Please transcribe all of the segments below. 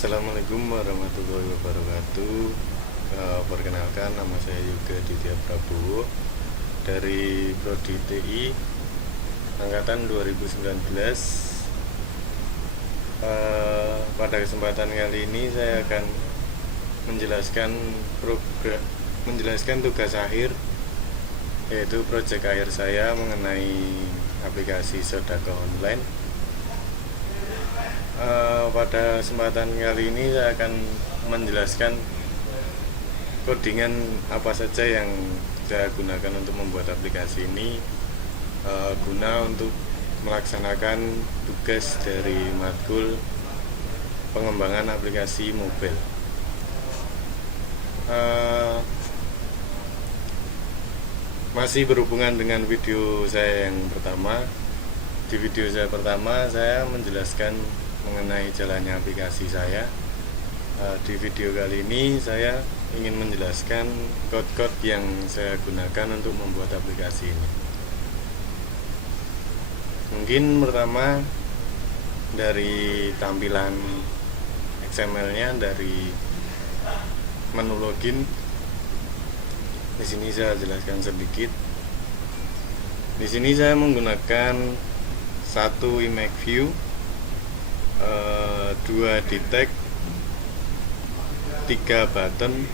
Assalamualaikum warahmatullahi wabarakatuh. Perkenalkan, nama saya Yoga Ditya Prabowo dari Prodi TI angkatan 2019. Pada kesempatan kali ini saya akan menjelaskan tugas akhir, yaitu proyek akhir saya mengenai aplikasi Sodako online. Pada kesempatan kali ini saya akan menjelaskan codingan apa saja yang saya gunakan untuk membuat aplikasi ini, guna untuk melaksanakan tugas dari matkul pengembangan aplikasi mobile. Masih berhubungan dengan video saya yang pertama. Di video saya pertama saya menjelaskan mengenai jalannya aplikasi saya. Di video kali ini saya ingin menjelaskan code-code yang saya gunakan untuk membuat aplikasi ini. Mungkin pertama dari tampilan XML-nya, dari menu login. Di sini saya jelaskan sedikit. Di sini saya menggunakan satu image view, 2 detect, 3 button.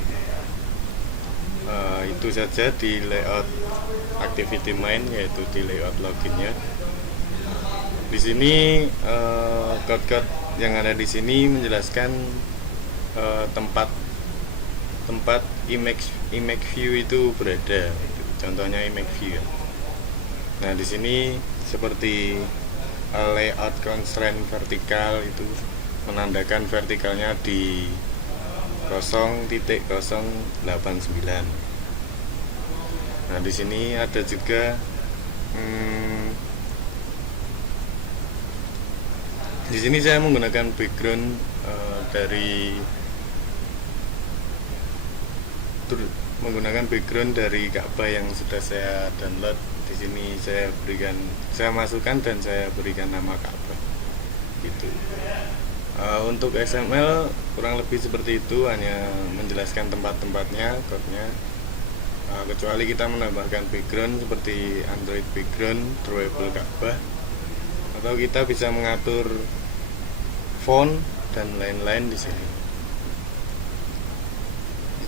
Itu saja di layout activity main, yaitu di layout loginnya. Di sini code-code yang ada di sini menjelaskan tempat image view itu berada. Contohnya image view. Nah, di sini seperti layout constraint vertikal, itu menandakan vertikalnya di 0.089. Nah, di sini ada juga di sini saya menggunakan background dari Ka'bah yang sudah saya download. Di sini saya masukkan dan saya berikan nama Ka'bah gitu. Untuk XML kurang lebih seperti itu, hanya menjelaskan tempat-tempatnya, code-nya. Kecuali kita menambahkan background seperti Android background, drawable Ka'bah, atau kita bisa mengatur font dan lain-lain di sini.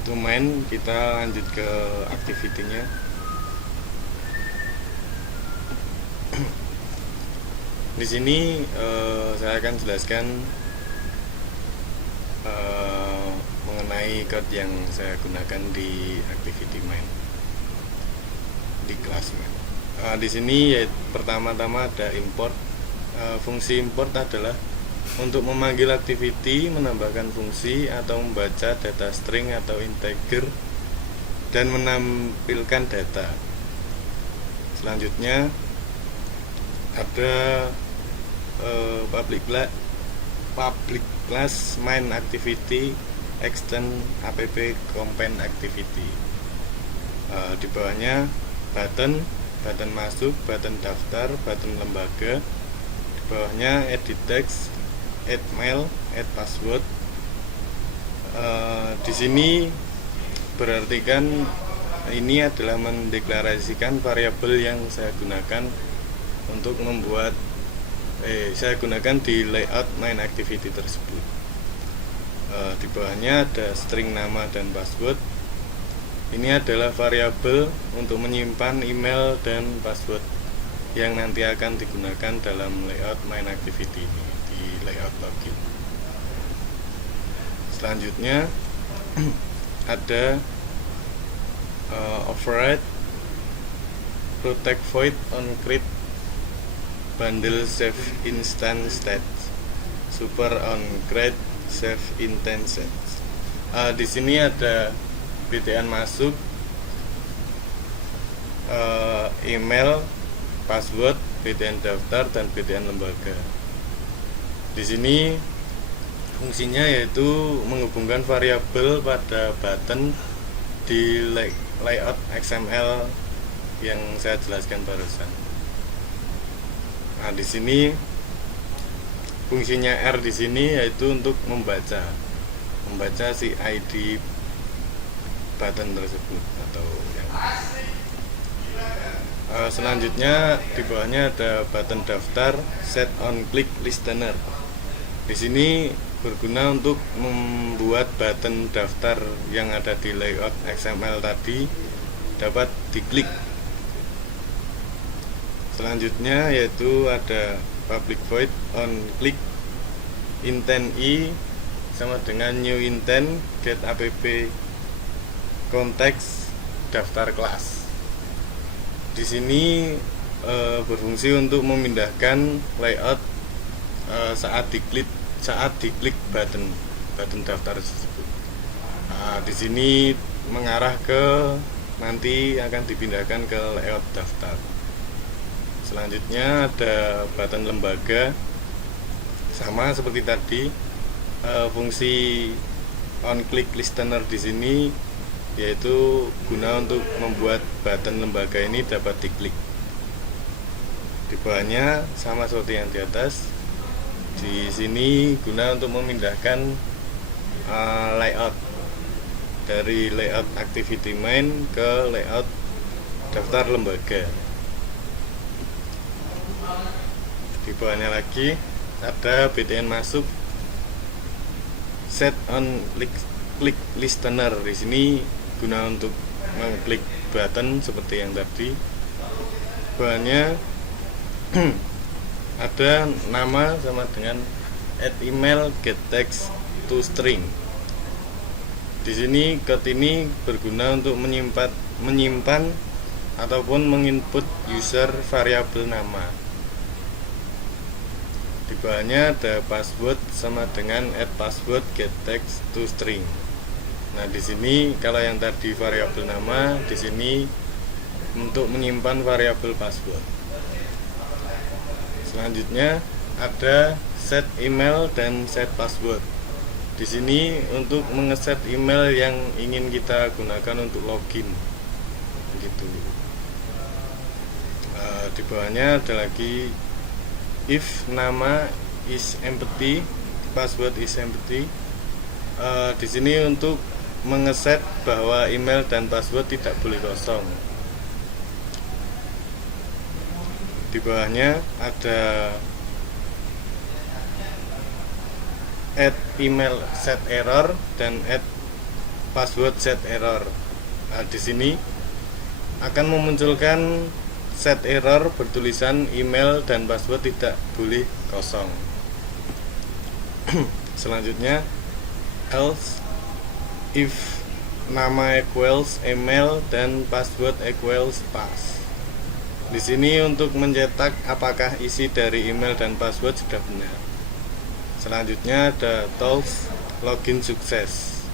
Itu main, kita lanjut ke activity-nya. Di sini saya akan jelaskan mengenai code yang saya gunakan di activity main, di kelas main. Di sini pertama-tama ada import. Fungsi import adalah untuk memanggil activity, menambahkan fungsi, atau membaca data string atau integer dan menampilkan data. Selanjutnya ada public class main activity extend app compend activity. Di bawahnya button masuk, button daftar, button lembaga. Di bawahnya edit text, add mail, add password. Di sini berarti kan ini adalah mendeklarasikan variabel yang saya gunakan untuk membuat saya gunakan di layout main activity tersebut. Di bawahnya ada string nama dan password. Ini adalah variabel untuk menyimpan email dan password yang nanti akan digunakan dalam layout main activity ini di layout login. Selanjutnya ada override, protect void on create, bundle save instance state, super on create save instance. Di sini ada BTN masuk, email, password, BTN daftar, dan BTN lembaga. Di sini fungsinya yaitu menghubungkan variabel pada button di layout XML yang saya jelaskan barusan. Nah, di sini fungsinya R di sini yaitu untuk membaca si ID button tersebut atau yang selanjutnya di bawahnya ada button daftar set on click listener. Di sini berguna untuk membuat button daftar yang ada di layout XML tadi dapat diklik. Selanjutnya yaitu ada public void on click intent i sama dengan new intent get app konteks daftar kelas. Di sini berfungsi untuk memindahkan layout saat diklik button daftar tersebut. Di sini mengarah ke nanti akan dipindahkan ke layout daftar. Selanjutnya ada button lembaga, sama seperti tadi. Fungsi on click listener di sini yaitu guna untuk membuat button lembaga ini dapat diklik. Di bawahnya sama seperti yang di atas. Di sini guna untuk memindahkan layout dari layout activity main ke layout daftar lembaga. Di bawahnya lagi ada BTN masuk set on click listener. Di sini guna untuk mengklik button seperti yang tadi. Bawahnya ada nama sama dengan add email get text to string. Di sini code ini berguna untuk menyimpan ataupun menginput user variabel nama. Di bawahnya ada password sama dengan add password get text to string. Nah, di sini kalau yang tadi variabel nama, di sini untuk menyimpan variabel password. Selanjutnya ada set email dan set password. Di sini untuk mengeset email yang ingin kita gunakan untuk login. Begitu. Di bawahnya ada lagi if nama is empty, password is empty. Di sini untuk mengeset bahwa email dan password tidak boleh kosong. Di bawahnya ada add email set error dan add password set error. Nah, di sini akan memunculkan set error bertulisan email dan password tidak boleh kosong. Selanjutnya else if nama equals email dan password equals pass. Di sini untuk mencetak apakah isi dari email dan password sudah benar. Selanjutnya ada toast login sukses.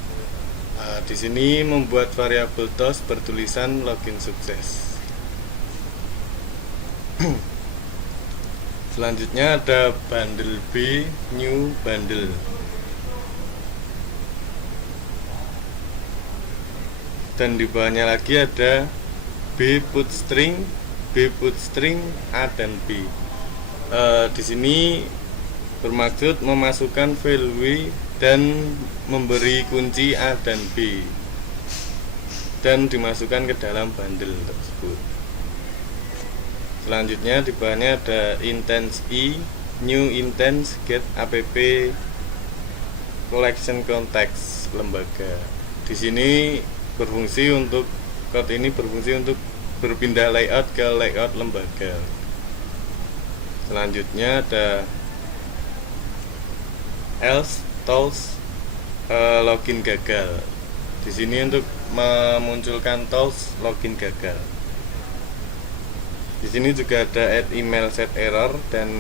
Di sini membuat variabel toast bertulisan login sukses. Selanjutnya ada bundle B new bundle. Dan di bawahnya lagi ada B put string A dan B. Di sini bermaksud memasukkan value dan memberi kunci A dan B dan dimasukkan ke dalam bundle tersebut. Selanjutnya di bawahnya ada intents I new intents get app collection context lembaga. Di sini berfungsi untuk code ini berfungsi untuk berpindah layout ke layout lembaga. Selanjutnya ada else tools login gagal. Di sini untuk memunculkan tools login gagal. Di sini juga ada add email set error dan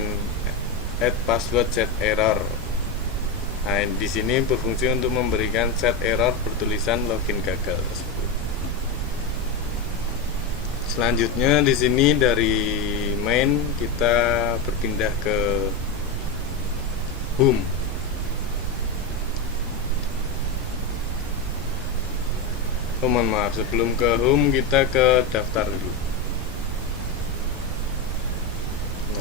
add password set error. Nah, di sini berfungsi untuk memberikan set error bertulisan login gagal tersebut. Selanjutnya di sini dari main kita berpindah ke home. Mohon maaf, sebelum ke home kita ke daftar dulu.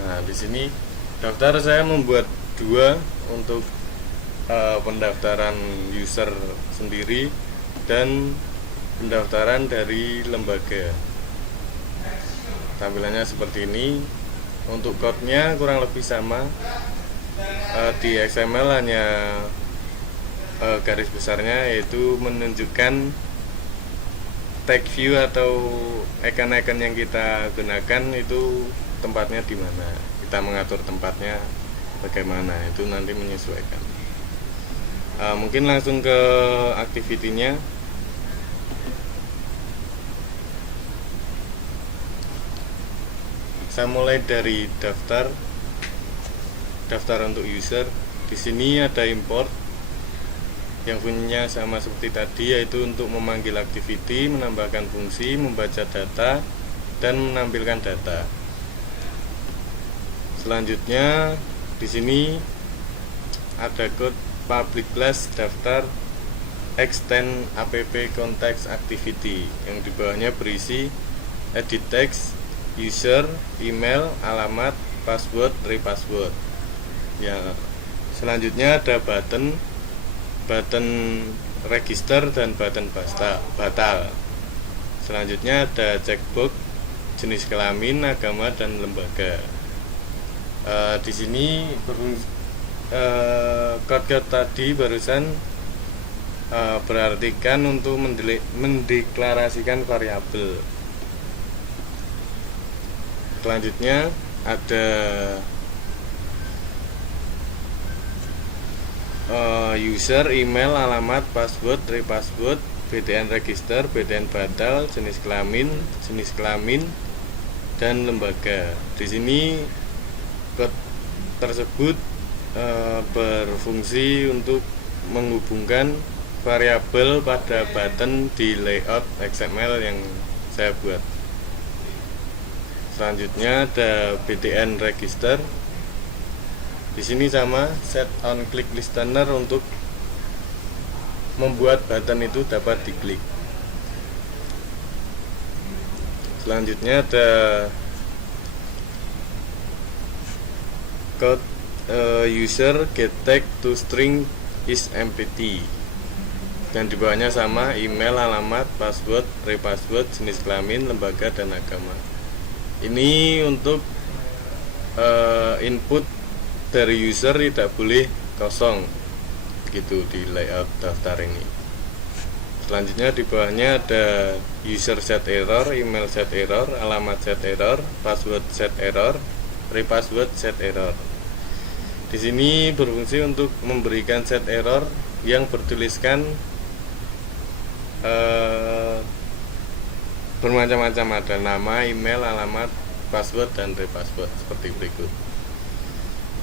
Nah, di sini daftar saya membuat dua untuk pendaftaran user sendiri dan pendaftaran dari lembaga. Tampilannya seperti ini. Untuk code-nya kurang lebih sama. Di XML hanya garis besarnya yaitu menunjukkan tag view atau icon-icon yang kita gunakan itu tempatnya di mana. Kita mengatur tempatnya bagaimana, itu nanti menyesuaikan. Mungkin langsung ke activity-nya. Saya mulai dari daftar untuk user. Di sini ada import yang fungsinya sama seperti tadi, yaitu untuk memanggil activity, menambahkan fungsi, membaca data, dan menampilkan data. Selanjutnya di sini ada code public class daftar extend app context activity yang di bawahnya berisi edit text, user, email, alamat, password, repassword. Ya, selanjutnya ada button register dan button batal. Selanjutnya ada checkbox jenis kelamin, agama, dan lembaga. Di sini code tadi barusan berartikan untuk mendeklarasikan variabel. Selanjutnya ada user, email, alamat, password, repassword, BDN register, BDN batal, jenis kelamin, dan lembaga. Di sini code tersebut berfungsi untuk menghubungkan variabel pada button di layout XML yang saya buat. Selanjutnya ada BDN register. Di sini sama set on click listener untuk membuat button itu dapat diklik. Selanjutnya ada code user get tag to string is empty, dan di bawahnya sama email, alamat, password, repassword, jenis kelamin, lembaga, dan agama. Ini untuk input dari user tidak boleh kosong gitu di layout daftar ini. Selanjutnya di bawahnya ada user set error, email set error, alamat set error, password set error, repassword set error. Di sini berfungsi untuk memberikan set error yang bertuliskan bermacam-macam, ada nama, email, alamat, password, dan repassword seperti berikut.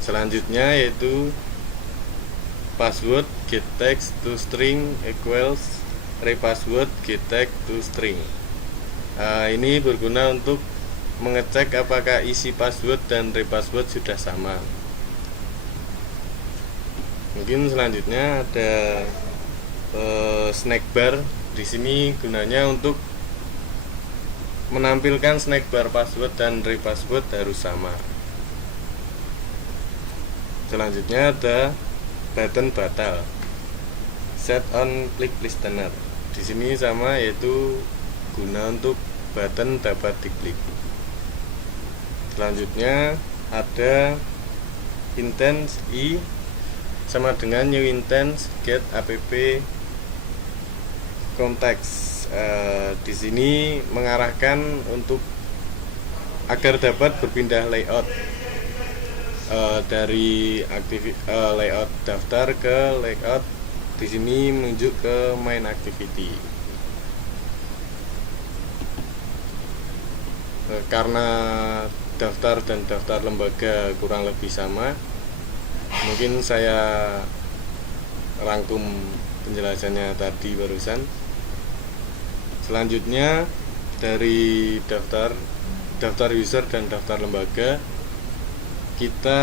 Selanjutnya yaitu password get text to string equals repassword get text to string. Ini berguna untuk mengecek apakah isi password dan repassword sudah sama. Mungkin selanjutnya ada snack bar. Di sini gunanya untuk menampilkan snack bar password dan repassword harus sama. Selanjutnya ada button batal, set on click listener. Di sini sama, yaitu guna untuk button dapat diklik. Selanjutnya ada intent i sama dengan new intent get app context. Di sini mengarahkan untuk agar dapat berpindah layout dari layout daftar ke layout di sini menuju ke main activity. Karena daftar dan daftar lembaga kurang lebih sama, mungkin saya rangkum penjelasannya tadi barusan. Selanjutnya dari daftar user dan daftar lembaga, kita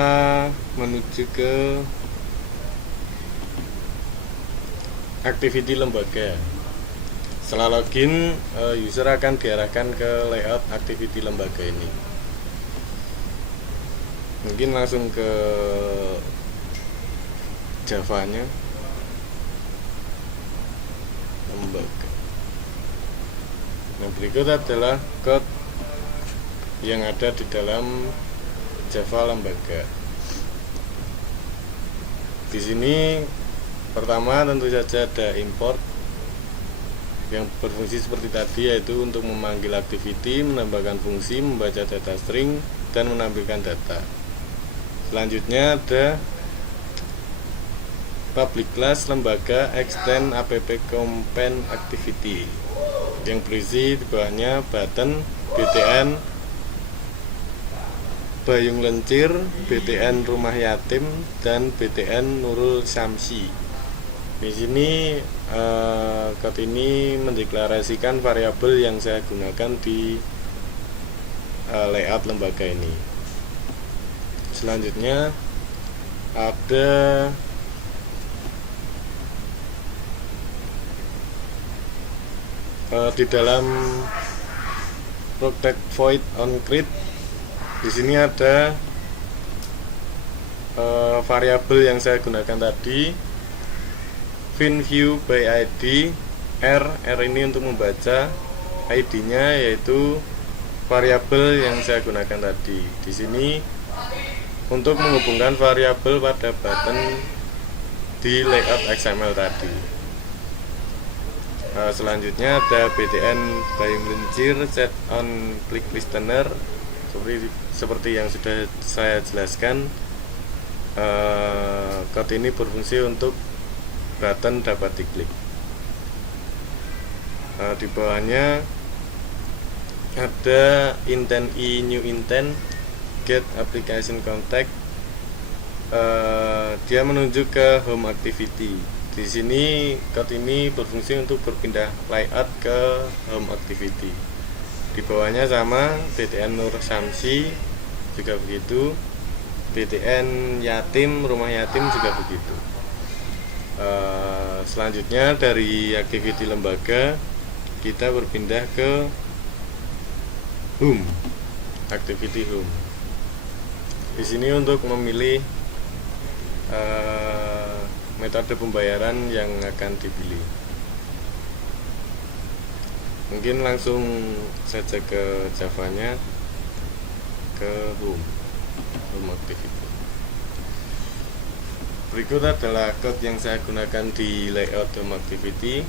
menuju ke activity lembaga. Setelah login, user akan diarahkan ke layout activity lembaga ini. Mungkin langsung ke Javanya lembaga. Nah, berikut adalah code yang ada di dalam Java lembaga. Di sini pertama tentu saja ada import yang berfungsi seperti tadi, yaitu untuk memanggil activity, menambahkan fungsi, membaca data string, dan menampilkan data. Selanjutnya ada public class lembaga extend app component activity yang berisi di bawahnya button, btn Bayung Lencir, btn Rumah Yatim, dan btn Nurul Syamsi. Di sini code ini mendeklarasikan variabel yang saya gunakan di layout lembaga ini. Selanjutnya ada di dalam protect void on create, di sini ada variabel yang saya gunakan tadi, VinView by ID R ini untuk membaca ID-nya, yaitu variabel yang saya gunakan tadi. Di sini untuk menghubungkan variabel pada button di layout XML tadi. Selanjutnya ada btn Bayung Lencir set on click listener, seperti yang sudah saya jelaskan. Code ini berfungsi untuk button dapat diklik. Di bawahnya ada intent new intent get application contact. Dia menunjuk ke home activity. Di sini code ini berfungsi untuk berpindah layout ke home activity. Di bawahnya sama, btn Nur Syamsi juga begitu, btn Yatim Rumah Yatim juga begitu. Selanjutnya dari activity lembaga kita berpindah ke home, activity home. Di sini untuk memilih metode pembayaran yang akan dipilih. Mungkin langsung saja ke Javanya, ke home activity. Berikut adalah code yang saya gunakan di layout home activity.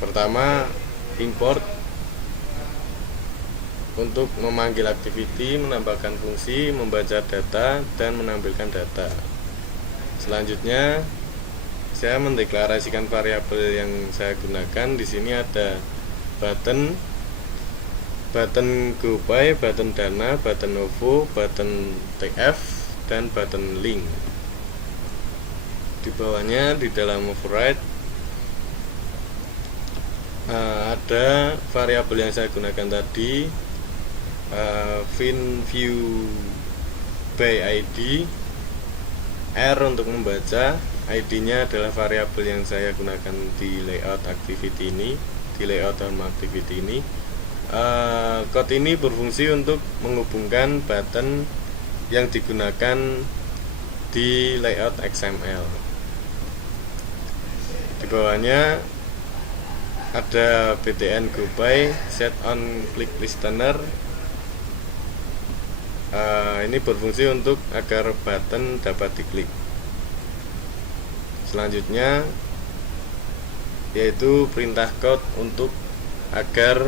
Pertama, import untuk memanggil activity, menambahkan fungsi, membaca data, dan menampilkan data. Selanjutnya, saya mendeklarasikan variabel yang saya gunakan. Di sini ada button GoPay, button Dana, button OVO, button TF, dan button link. Di bawahnya di dalam override ada variabel yang saya gunakan tadi, VinView by ID R untuk membaca. ID-nya adalah variabel yang saya gunakan di layout activity ini, di layout home activity ini. Code ini berfungsi untuk menghubungkan button yang digunakan di layout XML. Di bawahnya ada btn GoPay set on click listener. Ini berfungsi untuk agar button dapat diklik. Selanjutnya yaitu perintah code untuk agar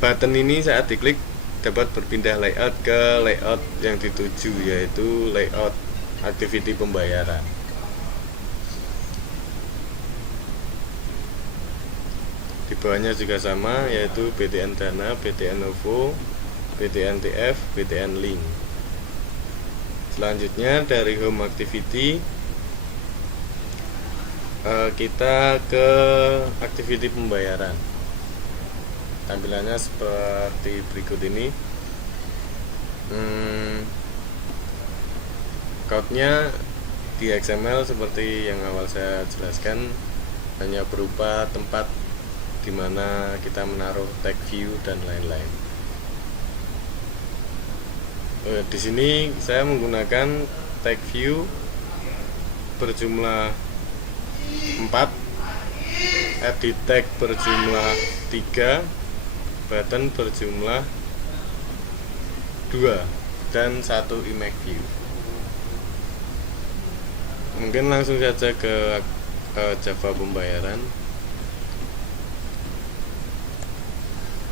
button ini saat diklik dapat berpindah layout ke layout yang dituju, yaitu layout activity pembayaran. Di bawahnya juga sama, yaitu btn Dana, btn OVO, btn TF, btn link. Selanjutnya dari home activity kita ke activity pembayaran. Tampilannya seperti berikut ini. Code-nya di XML seperti yang awal saya jelaskan, hanya berupa tempat di mana kita menaruh tag view dan lain-lain. Di sini saya menggunakan tag view berjumlah 4, edit tag berjumlah 3, button berjumlah 2, dan 1 image view. Mungkin langsung saja ke Java pembayaran.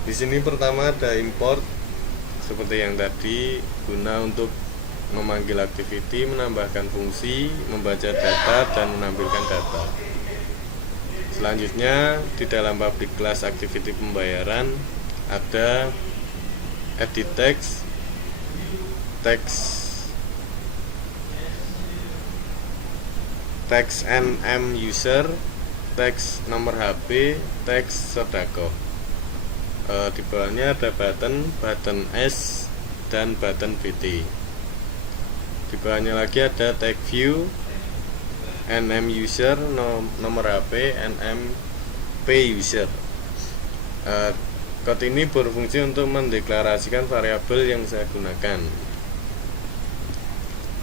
Di sini pertama ada import seperti yang tadi, guna untuk memanggil activity, menambahkan fungsi, membaca data, dan menampilkan data. Selanjutnya di dalam public class activity pembayaran ada edit text, text nm user, text nomor HP, text sodako. Di bawahnya ada button S, dan button BT. Di bawahnya lagi ada tag view, nm user, nomor HP, nm p user. Code ini berfungsi untuk mendeklarasikan variabel yang saya gunakan.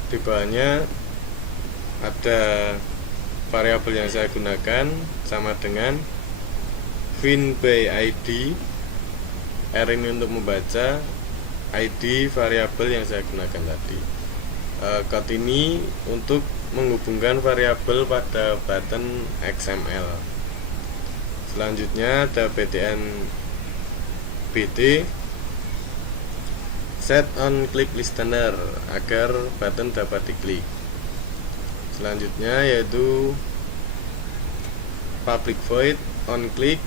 Di bawahnya ada variabel yang saya gunakan sama dengan fin by id. R ini untuk membaca, ID variabel yang saya gunakan tadi. Code ini untuk menghubungkan variabel pada button XML. Selanjutnya ada btn bt, set on click listener agar button dapat diklik. Selanjutnya yaitu public void on click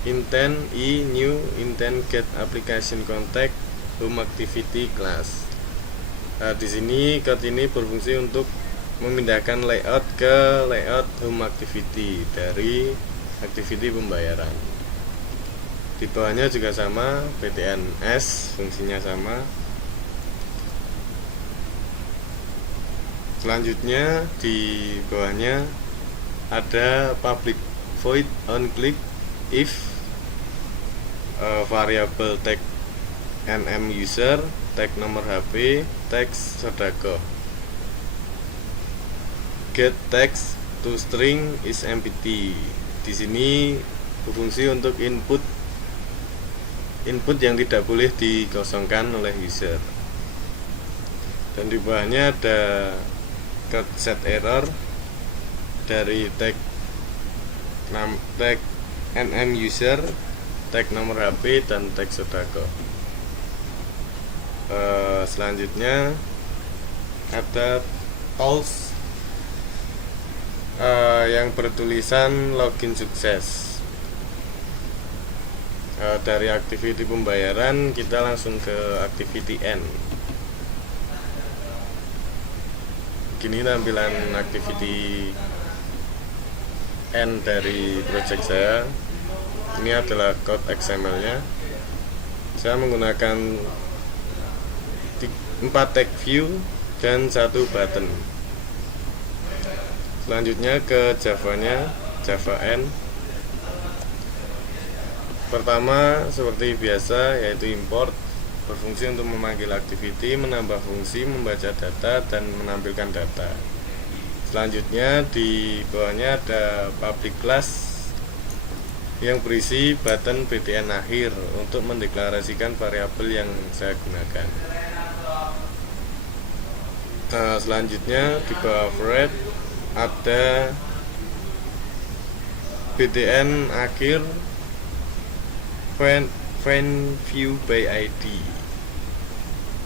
intent new intent get application contact home activity class. Di sini code ini berfungsi untuk memindahkan layout ke layout home activity dari activity pembayaran. Di bawahnya juga sama, btns fungsinya sama. Selanjutnya di bawahnya ada public void on click if variabel tag nm user, tag nomor HP, text sodako. Get text to string is empty. Di sini berfungsi untuk input yang tidak boleh dikosongkan oleh user. Dan di bawahnya ada code set error dari tag nm user, tag nomor HP, dan tag sodako. Selanjutnya ada tools yang bertulisan login sukses. Dari activity pembayaran kita langsung ke activity N. Begini tampilan activity N dari project saya. Ini adalah code XML nya. Saya menggunakan 4 tag view dan 1 button. Selanjutnya ke Java nya, Java N. Pertama seperti biasa yaitu import, berfungsi untuk memanggil activity, menambah fungsi, membaca data, dan menampilkan data. Selanjutnya di bawahnya ada public class yang berisi button btn akhir untuk mendeklarasikan variabel yang saya gunakan. Selanjutnya di bawah override ada btn akhir find view by id,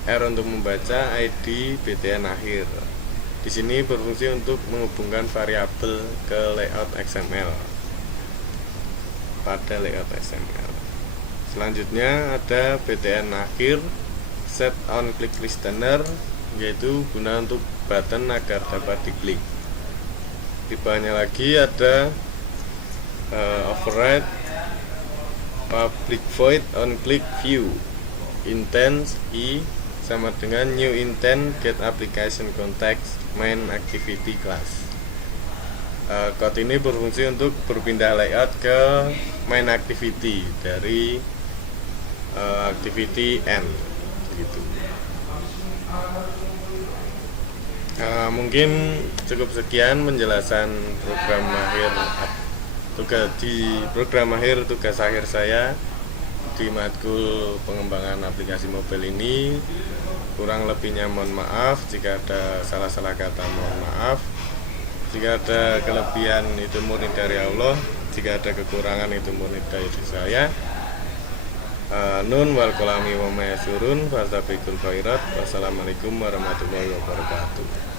R untuk membaca, ID btn akhir. Di sini berfungsi untuk menghubungkan variabel ke layout XML pada layout XML. Selanjutnya ada btn akhir set on click listener, yaitu guna untuk button agar dapat diklik. Di bawahnya lagi ada override public void on click view intent i sama dengan new intent get application context main activity class. Code ini berfungsi untuk berpindah layout ke main activity dari activity N gitu. Mungkin cukup sekian penjelasan program akhir tugas akhir saya di matkul pengembangan aplikasi mobile ini. Kurang lebihnya mohon maaf, jika ada salah-salah kata mohon maaf. Jika ada kelebihan itu murni dari Allah, jika ada kekurangan itu murni dari saya. Nun wal kolami wa ma yasurun fastabiqul khairat. Wassalamualaikum warahmatullahi wabarakatuh.